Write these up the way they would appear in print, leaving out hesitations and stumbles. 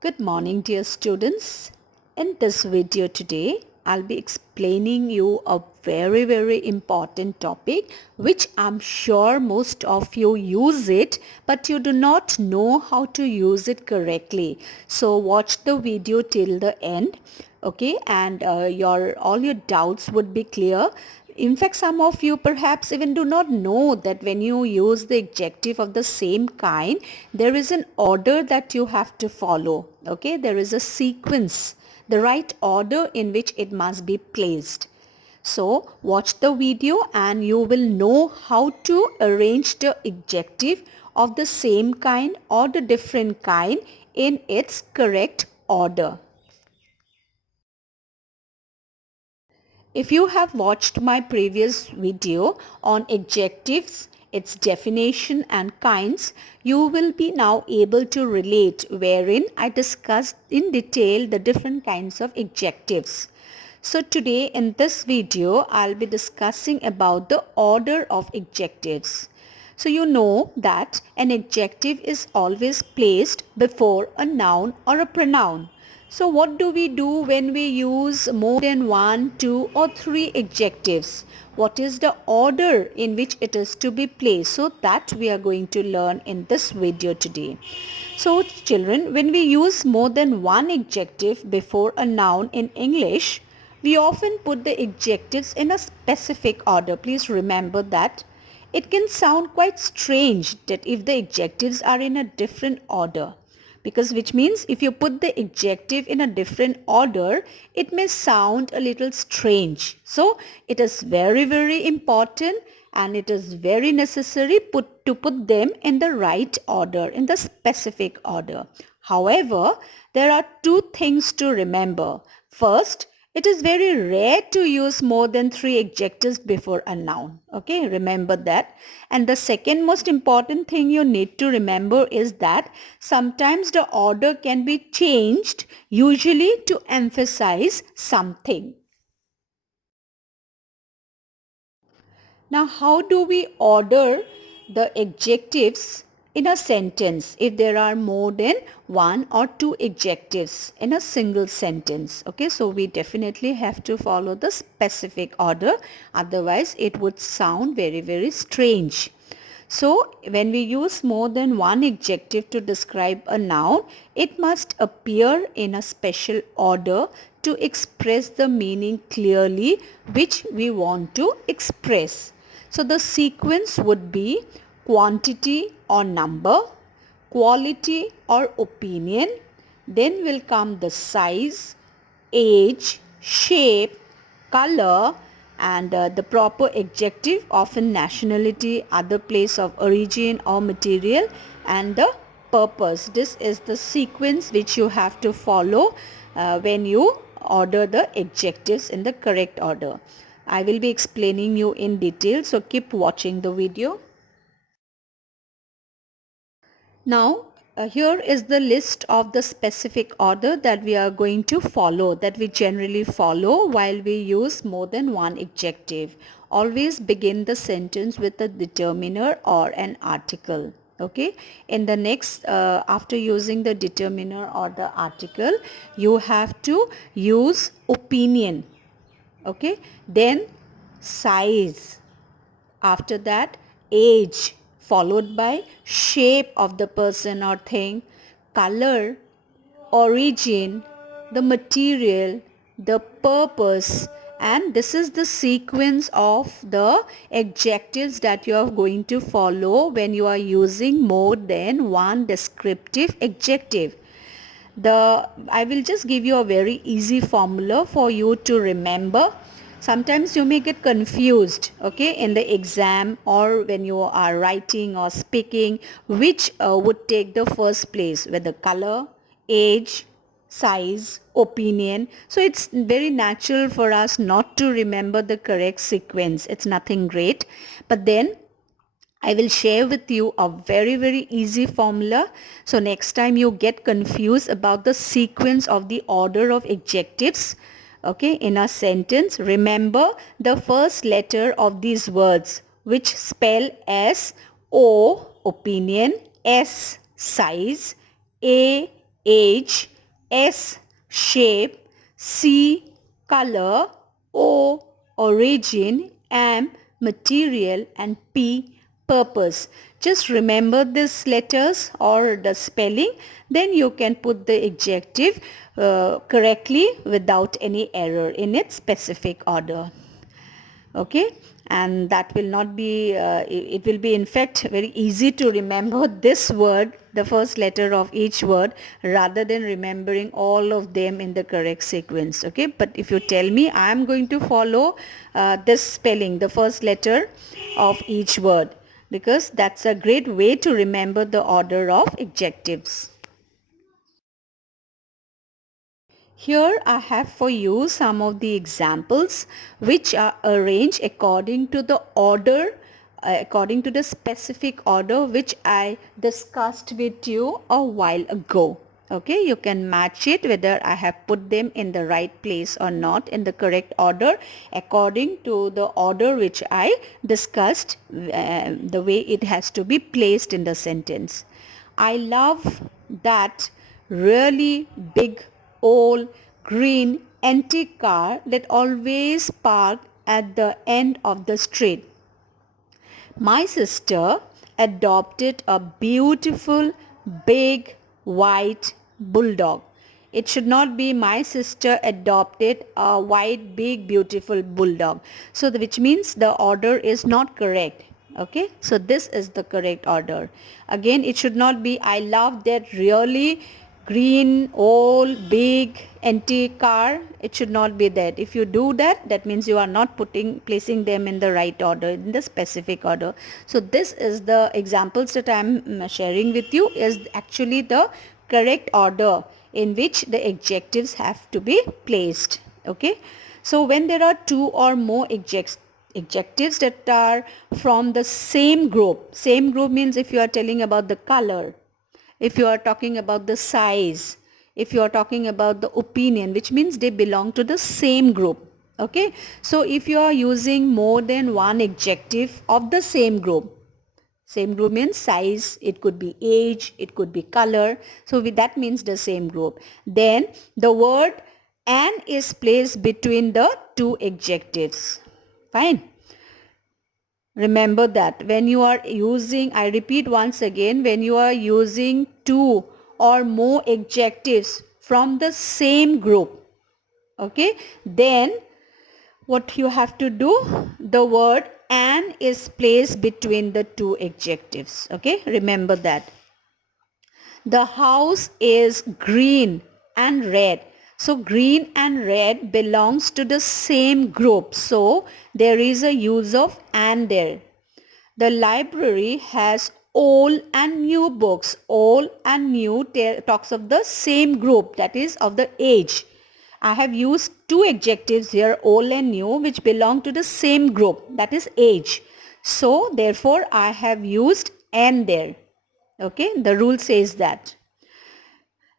Good morning, dear students. In this video today, I'll be explaining you a very important topic which I'm sure most of you use it, but you do not know how to use it correctly. So watch the video till the end, okay, and all your doubts would be clear. In fact, some of you perhaps even do not know that when you use the adjective of the same kind, there is an order that you have to follow. Okay, there is a sequence, the right order in which it must be placed. So watch the video and you will know how to arrange the adjective of the same kind or the different kind in its correct order. If you have watched my previous video on adjectives, its definition and kinds, you will be now able to relate wherein I discussed in detail the different kinds of adjectives. So today in this video, I'll be discussing about the order of adjectives. So you know that an adjective is always placed before a noun or a pronoun. So what do we do when we use more than one, two or three adjectives? What is the order in which it is to be placed? So that we are going to learn in this video today. So children, when we use more than one adjective before a noun in English, we often put the adjectives in a specific order. Please remember that. It can sound quite strange that if the adjectives are in a different order, because which means if you put the adjective in a different order, it may sound a little strange. So it is very important and it is very necessary to put them in the right order, in the specific order. However, there are two things to remember. First, it is very rare to use more than three adjectives before a noun. Okay, remember that. And the second most important thing you need to remember is that sometimes the order can be changed, usually to emphasize something. Now, how do we order the adjectives in a sentence if there are more than one or two adjectives in a single sentence? Okay, so we definitely have to follow the specific order, otherwise it would sound very strange. So when we use more than one adjective to describe a noun, it must appear in a special order to express the meaning clearly which we want to express. So the sequence would be quantity or number, quality or opinion, then will come the size, age, shape, color, and the proper adjective, often nationality, other place of origin or material, and the purpose. This is the sequence which you have to follow when you order the adjectives in the correct order. I will be explaining you in detail, so keep watching the video. Now, here is the list of the specific order that we are going to follow, that we generally follow while we use more than one adjective. Always begin the sentence with a determiner or an article. Okay, in the next, after using the determiner or the article, you have to use opinion. Okay, then size, after that age, followed by shape of the person or thing, color, origin, the material, the purpose, and this is the sequence of the adjectives that you are going to follow when you are using more than one descriptive adjective. I will just give you a very easy formula for you to remember. Sometimes you may get confused, okay, in the exam or when you are writing or speaking, which would take the first place, whether color, age, size, opinion. So it's very natural for us not to remember the correct sequence. It's nothing great. But then I will share with you a very easy formula. So next time you get confused about the sequence of the order of adjectives, okay, in a sentence, remember the first letter of these words which spell as O, opinion, S, size, A, age, S, shape, C, color, O, origin, M, material, and P, purpose. Just remember these letters or the spelling, then you can put the adjective correctly without any error in its specific order. Okay, and that will not be it will be in fact very easy to remember this word, the first letter of each word, rather than remembering all of them in the correct sequence. Okay, but if you tell me, I am going to follow this spelling, the first letter of each word, because that's a great way to remember the order of adjectives. Here I have for you some of the examples which are arranged according to the order, according to the specific order which I discussed with you a while ago. Okay, you can match it whether I have put them in the right place or not in the correct order according to the order which I discussed, the way it has to be placed in the sentence. I love that really big, old, green, antique car that always parked at the end of the street. My sister adopted a beautiful, big, white bulldog. It should not be my sister adopted a white, big, beautiful bulldog. So, which means the order is not correct. Okay, so this is the correct order. Again, it should not be I love that really green, old, big, antique car. It should not be that. If you do that, that means you are not placing them in the right order, in the specific order. So this is the examples that I am sharing with you is actually the correct order in which the adjectives have to be placed. Okay. So when there are two or more adjectives that are from the same group means if you are telling about the color, if you are talking about the size, if you are talking about the opinion, which means they belong to the same group. Okay, so if you are using more than one adjective of the same group means size, it could be age, it could be color, so that means the same group, then the word and is placed between the two adjectives. Fine. Remember that when you are using, I repeat once again, when you are using two or more adjectives from the same group, okay, then what you have to do, the word and is placed between the two adjectives. Okay, remember that. The house is green and red. So green and red belongs to the same group. So there is a use of and there. The library has old and new books. Old and new talks of the same group, that is of the age. I have used two adjectives here, old and new, which belong to the same group, that is age. So therefore I have used and there. Okay, the rule says that.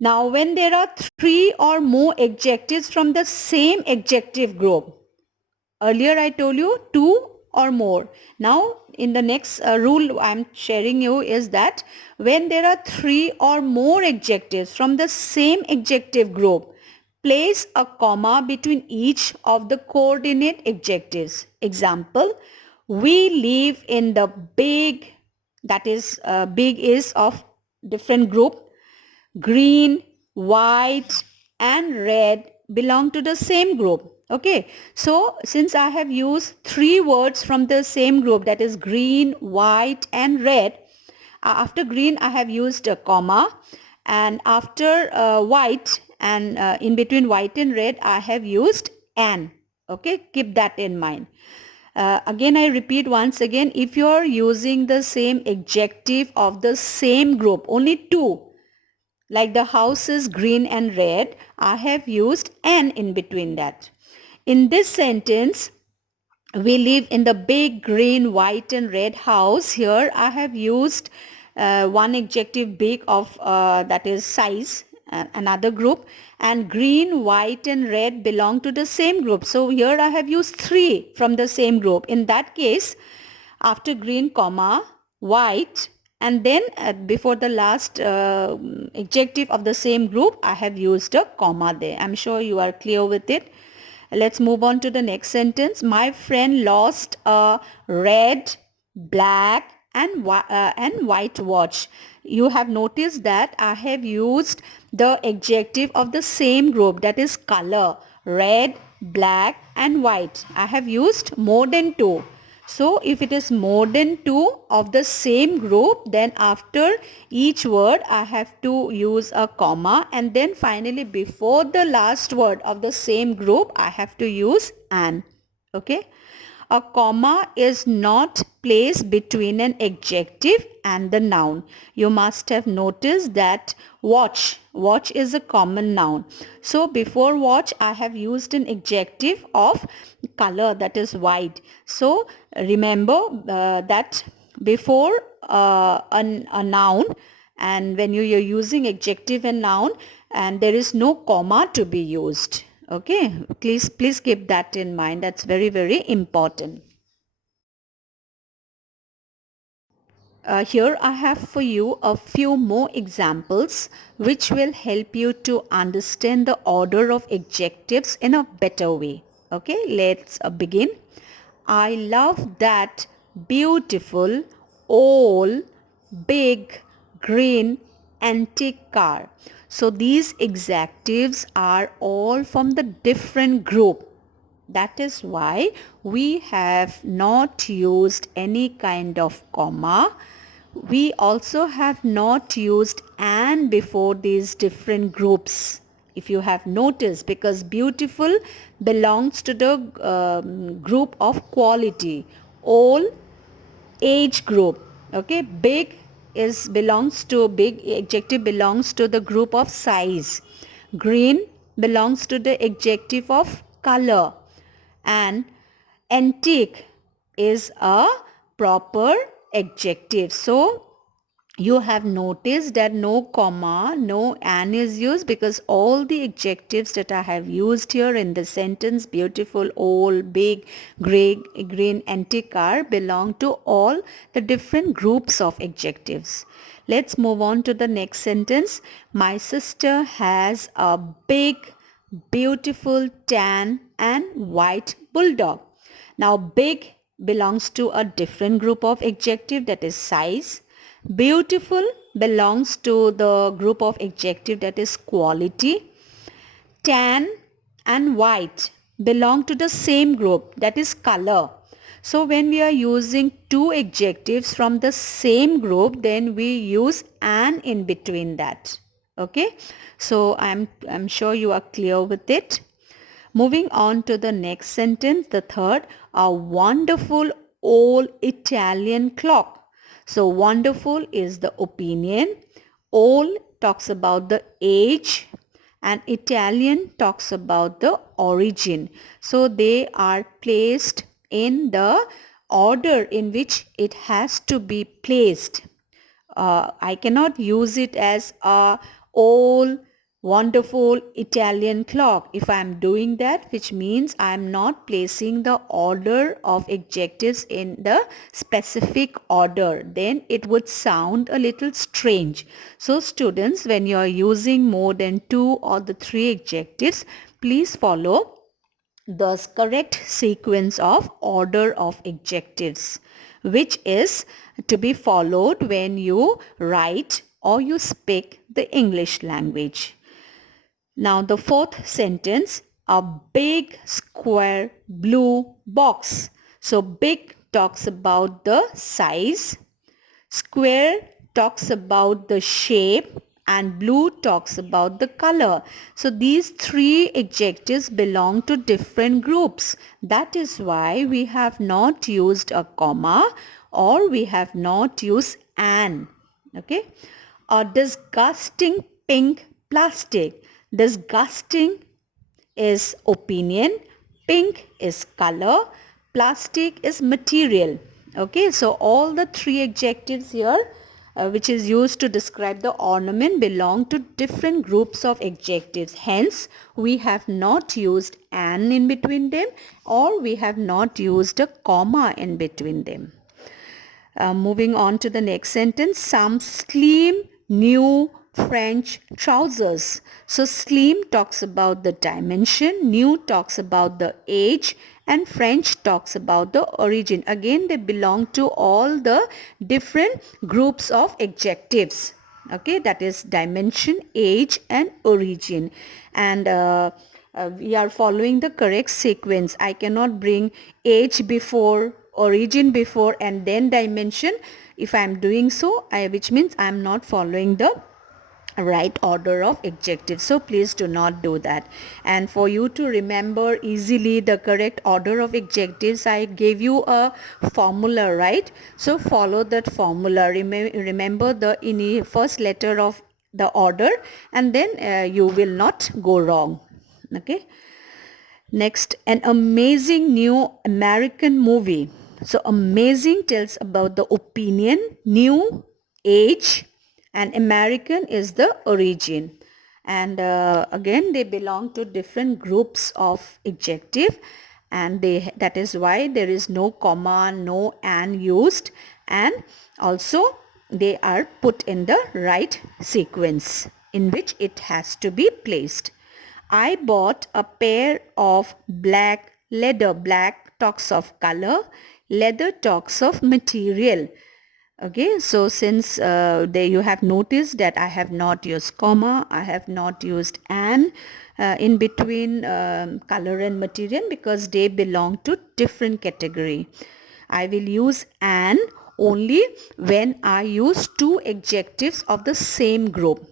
Now when there are three or more adjectives from the same adjective group, earlier I told you two or more. Now in the next rule I am sharing you is that when there are three or more adjectives from the same adjective group, place a comma between each of the coordinate adjectives. Example, we live in the big, that is big is of different group, green, white and red belong to the same group. Okay, so since I have used three words from the same group, that is green, white and red, after green I have used a comma, and after white and in between white and red I have used an. Okay, keep that in mind. Again I repeat once again, if you are using the same adjective of the same group, only two, like the house is green and red, I have used an in between that. In this sentence, we live in the big green, white and red house. Here I have used one adjective big of that is size, another group, and green, white and red belong to the same group. So here I have used three from the same group. In that case, after green, comma, white and then before the last adjective of the same group, I have used a comma there. I'm sure you are clear with it. Let's move on to the next sentence. My friend lost a red, black and white watch. You have noticed that I have used the adjective of the same group, that is color, red, black and white. I have used more than two. So if it is more than two of the same group, then after each word I have to use a comma, and then finally before the last word of the same group I have to use an. Okay. A comma is not placed between an adjective and the noun. You must have noticed that watch is a common noun. So before watch I have used an adjective of color, that is white. So remember that before a noun, and when you are using adjective and noun, and there is no comma to be used. Okay, please keep that in mind. That's very, very important. Here I have for you a few more examples which will help you to understand the order of adjectives in a better way. Okay, let's begin. I love that beautiful, old, big, green, antique car. So these adjectives are all from the different group. That is why we have not used any kind of comma. We also have not used and before these different groups. If you have noticed, because beautiful belongs to the group of quality. All age group. Okay, big is belongs to big adjective belongs to the group of size. Green belongs to the adjective of color, and antique is a proper adjective. So you have noticed that no comma, no and is used, because all the adjectives that I have used here in the sentence, beautiful, old, big, gray, green, antique, car, belong to all the different groups of adjectives. Let's move on to the next sentence. My sister has a big, beautiful, tan and white bulldog. Now big belongs to a different group of adjective, that is size. Beautiful belongs to the group of adjective, that is quality. Tan and white belong to the same group, that is color. So when we are using two adjectives from the same group, then we use an in between that. Okay, so I'm sure you are clear with it. Moving on to the next sentence, the third, a wonderful old Italian clock. So wonderful is the opinion, old talks about the age, and Italian talks about the origin. So they are placed in the order in which it has to be placed. I cannot use it as a old wonderful Italian clock. If I am doing that, which means I am not placing the order of adjectives in the specific order, then it would sound a little strange. So students, when you are using more than two or the three adjectives, please follow the correct sequence of order of adjectives, which is to be followed when you write or you speak the English language. Now the fourth sentence, a big square blue box. So big talks about the size, square talks about the shape, and blue talks about the color. So these three adjectives belong to different groups. That is why we have not used a comma or we have not used an. Okay. A disgusting pink plastic. Disgusting is opinion, pink is color, plastic is material. Okay, so all the three adjectives here which is used to describe the ornament belong to different groups of adjectives. Hence, we have not used an in between them or we have not used a comma in between them. Moving on to the next sentence, some slim new French trousers. So slim talks about the dimension, new talks about the age, and French talks about the origin. Again, they belong to all the different groups of adjectives. Okay, that is dimension, age, and origin. And we are following the correct sequence. I cannot bring age before, origin before, and then dimension. If I am doing so, which means I am not following the right order of adjectives, so please do not do that. And for you to remember easily the correct order of adjectives, I gave you a formula, right? So follow that formula. Remember the first letter of the order, and then you will not go wrong. Okay. Next, an amazing new American movie. So amazing tells about the opinion, new, age, and American is the origin. And again, they belong to different groups of adjective, and that is why there is no comma, no and used, and also they are put in the right sequence in which it has to be placed. I bought a pair of black leather. Black talks of color, leather talks of material. Okay, so since there you have noticed that I have not used comma, I have not used an in between color and material, because they belong to different category. I will use an only when I use two adjectives of the same group.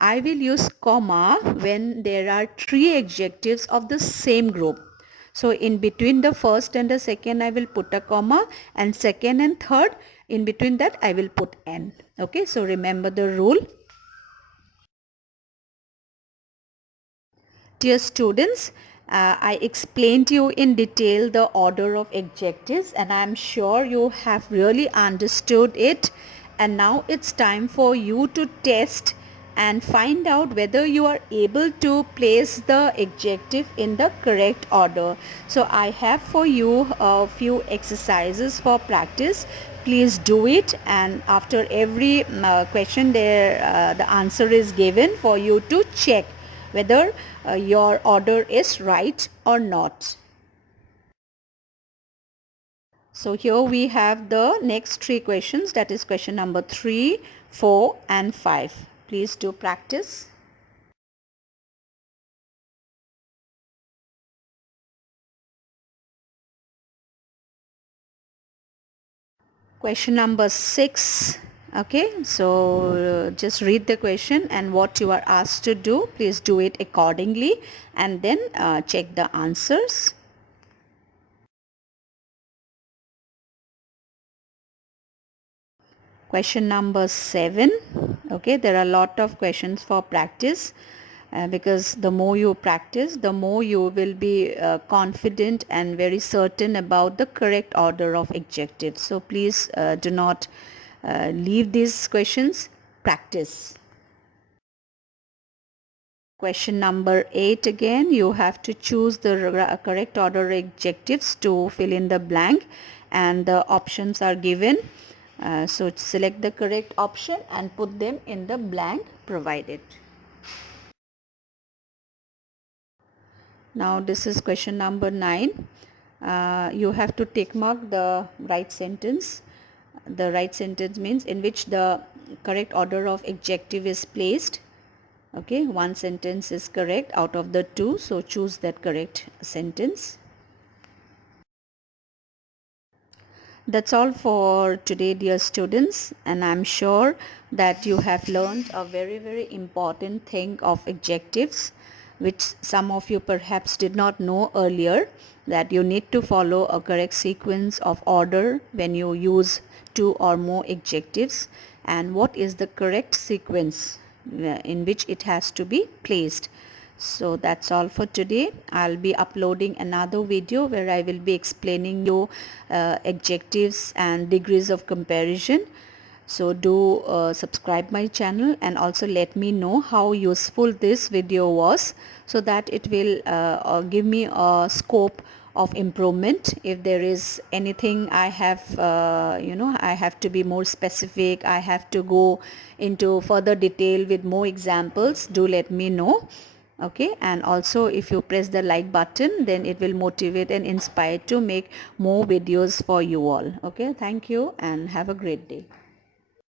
I will use comma when there are three adjectives of the same group. So in between the first and the second I will put a comma, and second and third in between that I will put an. Okay, so remember the rule. Dear students, I explained to you in detail the order of adjectives, and I am sure you have really understood it. And now it's time for you to test and find out whether you are able to place the adjective in the correct order. So I have for you a few exercises for practice. Please do it, and after every question there the answer is given for you to check whether your order is right or not. So here we have the next three questions, that is question number 3, 4 and 5. Please do practice. Question number 6. Okay, so just read the question, and what you are asked to do, please do it accordingly, and then check the answers. Question number 7. Okay, there are a lot of questions for practice, because the more you practice, the more you will be confident and very certain about the correct order of adjectives. So please do not leave these questions. Practice. Question number 8, again you have to choose the correct order adjectives to fill in the blank, and the options are given. So select the correct option and put them in the blank provided. Now this is question number 9. You have to tick mark the right sentence. The right sentence means in which the correct order of adjective is placed. Okay, one sentence is correct out of the two, so choose that correct sentence. That's all for today, dear students, and I'm sure that you have learned a very important thing of adjectives, which some of you perhaps did not know earlier, that you need to follow a correct sequence of order when you use two or more adjectives, and what is the correct sequence in which it has to be placed. So that's all for today. I'll be uploading another video where I will be explaining you adjectives and degrees of comparison. So do subscribe my channel, and also let me know how useful this video was, so that it will give me a scope of improvement. If there is anything I have I have to be more specific, I have to go into further detail with more examples, do let me know. Okay, and also if you press the like button, then it will motivate and inspire to make more videos for you all. Okay, thank you and have a great day.